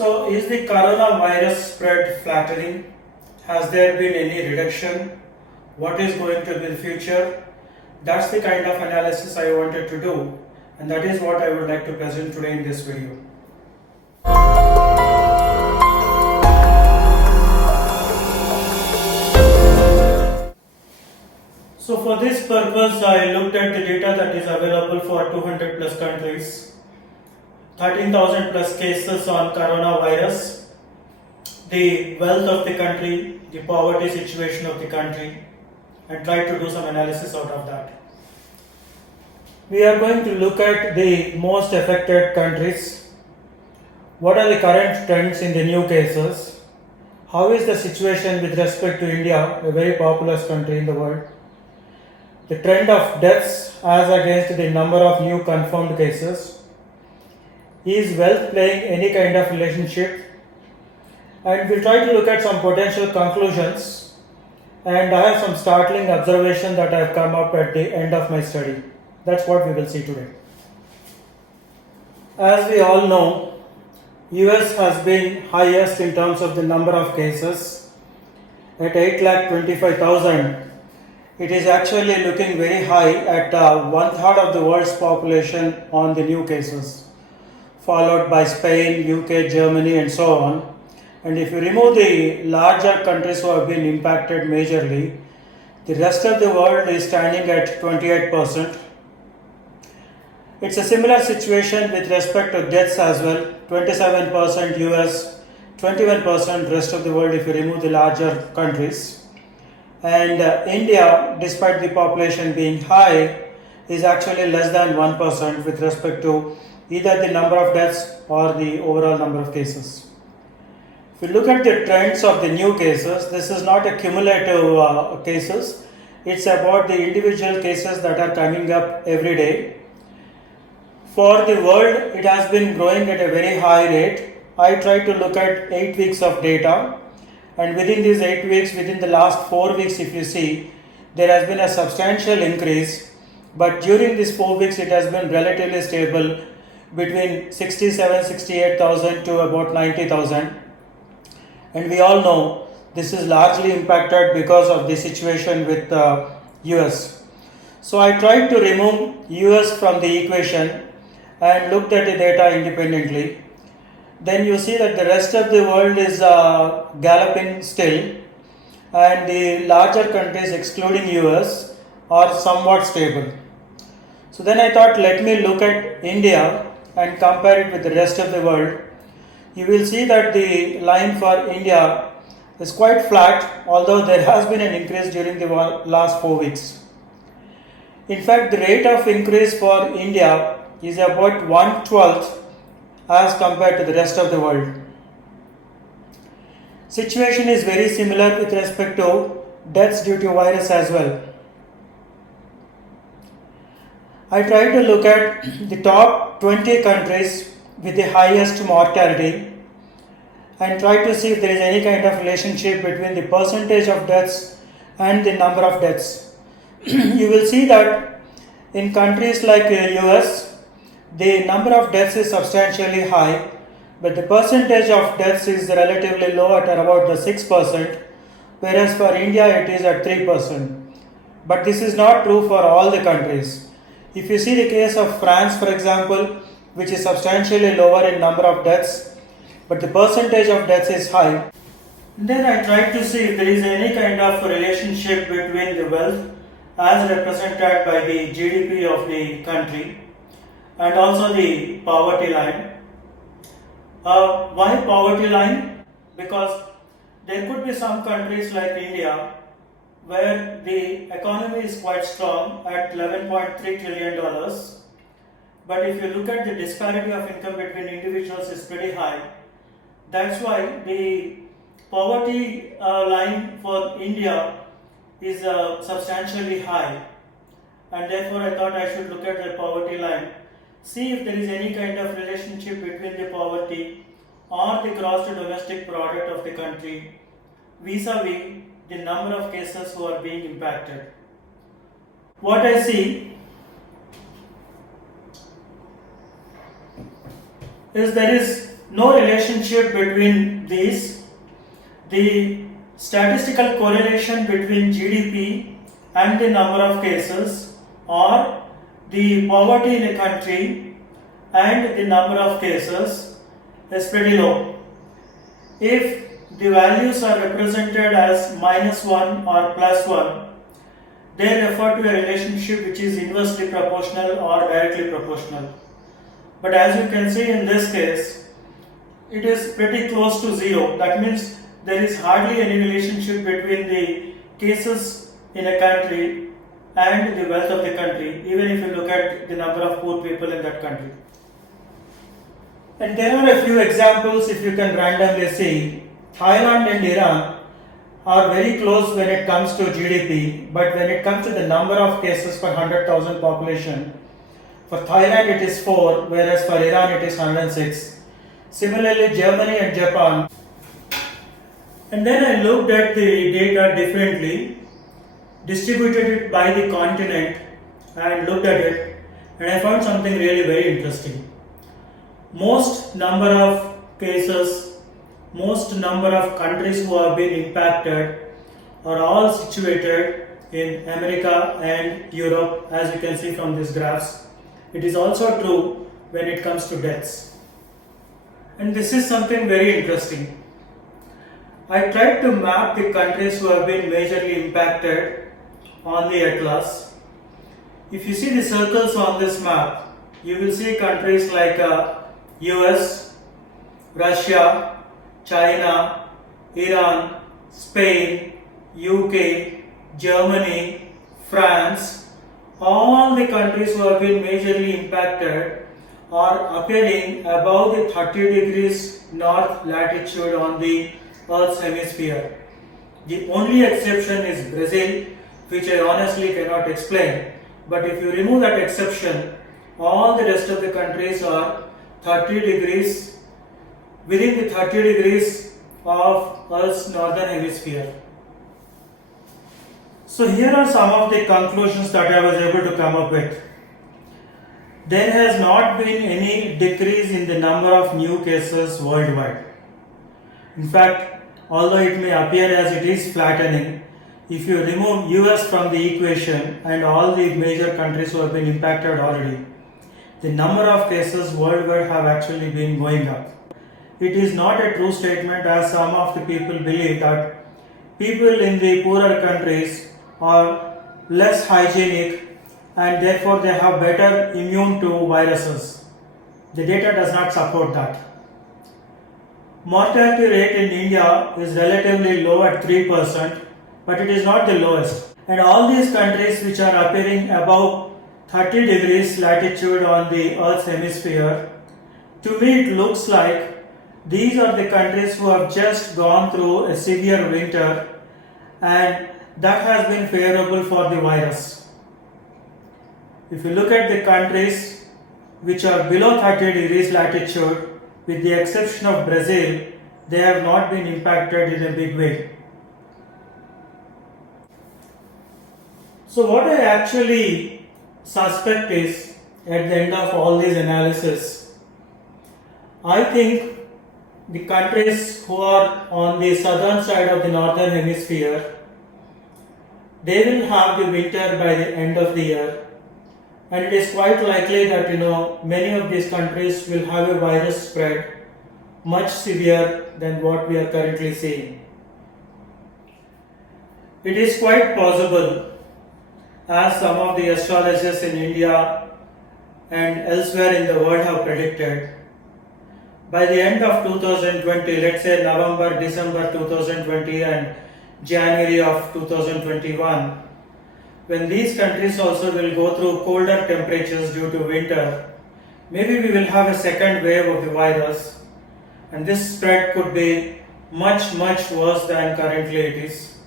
So, is the coronavirus spread flattening? Has there been any reduction? What is going to be the future? That's the kind of analysis I wanted to do, and that is what I would like to present today in this video. So, for this purpose, I looked at the data that is available for 200 plus countries, 13,000 plus cases on coronavirus, the wealth of the country, the poverty situation of the country, and try to do some analysis out of that. We are going to look at the most affected countries. What are the current trends in the new cases? How is the situation with respect to India, a very populous country in the world? The trend of deaths as against the number of new confirmed cases. Is wealth playing any kind of relationship? And we'll try to look at some potential conclusions, and I have some startling observation that I have come up at the end of my study. That's what we will see today. As we all know, US has been highest in terms of the number of cases at 8,25,000. It is actually looking very high at one third of the world's population on the new cases, followed by Spain, UK, Germany, and so on. And if you remove the larger countries who have been impacted majorly, the rest of the world is standing at 28%. It's a similar situation with respect to deaths as well. 27% US, 21% rest of the world if you remove the larger countries. And India, despite the population being high, is actually less than 1% with respect to either the number of deaths or the overall number of cases. If you look at the trends of the new cases, this is not a cumulative cases. It's about the individual cases that are coming up every day. For the world, it has been growing at a very high rate. I tried to look at 8 weeks of data, and within these 8 weeks, within the last 4 weeks, if you see, there has been a substantial increase, but during these 4 weeks, it has been relatively stable between 68,000 to about 90,000. And we all know this is largely impacted because of the situation with US. So I tried to remove US from the equation and looked at the data independently. Then you see that the rest of the world is galloping still, and the larger countries excluding US are somewhat stable. So then I thought, let me look at India and compare it with the rest of the world. You will see that the line for India is quite flat, although there has been an increase during the last 4 weeks. In fact, the rate of increase for India is about 1/12 as compared to the rest of the world. Situation is very similar with respect to deaths due to virus as well. I tried to look at the top 20 countries with the highest mortality and try to see if there is any kind of relationship between the percentage of deaths and the number of deaths. You will see that in countries like US, the number of deaths is substantially high, but the percentage of deaths is relatively low at about the 6%, whereas for India it is at 3%. But this is not true for all the countries. If you see the case of France, for example, which is substantially lower in number of deaths, but the percentage of deaths is high. Then I tried to see if there is any kind of relationship between the wealth as represented by the GDP of the country and also the poverty line. Why poverty line? Because there could be some countries like India where the economy is quite strong at $11.3 trillion. But if you look at the disparity of income between individuals is pretty high. That's why the poverty line for India is substantially high. And therefore I thought I should look at the poverty line, see if there is any kind of relationship between the poverty or the gross domestic product of the country vis-a-vis the number of cases who are being impacted. What I see is there is no relationship between these. The statistical correlation between GDP and the number of cases, or the poverty in a country and the number of cases, is pretty low. If the values are represented as -1 or +1, they refer to a relationship which is inversely proportional or directly proportional. But as you can see in this case, it is pretty close to 0. That means there is hardly any relationship between the cases in a country and the wealth of the country, even if you look at the number of poor people in that country. And there are a few examples if you can randomly see. Thailand and Iran are very close when it comes to GDP, but when it comes to the number of cases per 100,000 population, for Thailand it is 4, whereas for Iran it is 106. Similarly, Germany and Japan. And then I looked at the data differently, distributed it by the continent and looked at it, and I found something really very interesting. Most number of cases, most number of countries who have been impacted are all situated in America and Europe, as you can see from these graphs. It is also true when it comes to deaths. And this is something very interesting. I tried to map the countries who have been majorly impacted on the atlas. If you see the circles on this map, you will see countries like US, Russia, China, Iran, Spain, UK, Germany, France. All the countries who have been majorly impacted are appearing above the 30 degrees north latitude on the Earth's hemisphere. The only exception is Brazil, which I honestly cannot explain. But if you remove that exception, all the rest of the countries are 30 degrees, within the 30 degrees of Earth's northern hemisphere. So here are some of the conclusions that I was able to come up with. There has not been any decrease in the number of new cases worldwide. In fact, although it may appear as it is flattening, if you remove US from the equation and all the major countries who have been impacted already, the number of cases worldwide have actually been going up. It is not a true statement, as some of the people believe, that people in the poorer countries are less hygienic and therefore they have better immune to viruses. The data does not support that. Mortality rate in India is relatively low at 3%, but it is not the lowest. And all these countries which are appearing above 30 degrees latitude on the Earth's hemisphere, to me it looks like these are the countries who have just gone through a severe winter, and that has been favorable for the virus. If you look at the countries which are below 30 degrees latitude, with the exception of Brazil, they have not been impacted in a big way. So what I actually suspect is, at the end of all this analysis, I think the countries who are on the southern side of the northern hemisphere, they will have the winter by the end of the year, and it is quite likely that many of these countries will have a virus spread much severe than what we are currently seeing. It is quite possible, as some of the astrologers in India and elsewhere in the world have predicted, by the end of 2020, let's say November, December 2020 and January of 2021, when these countries also will go through colder temperatures due to winter, maybe we will have a second wave of the virus, and this spread could be much worse than currently it is.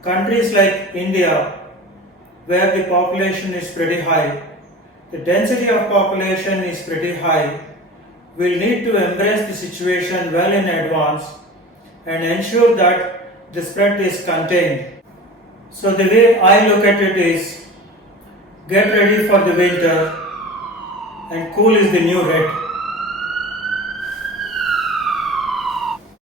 Countries like India, where the population is pretty high, the density of population is pretty high, will need to embrace the situation well in advance and ensure that the spread is contained. So the way I look at it is, get ready for the winter, and cool is the new red.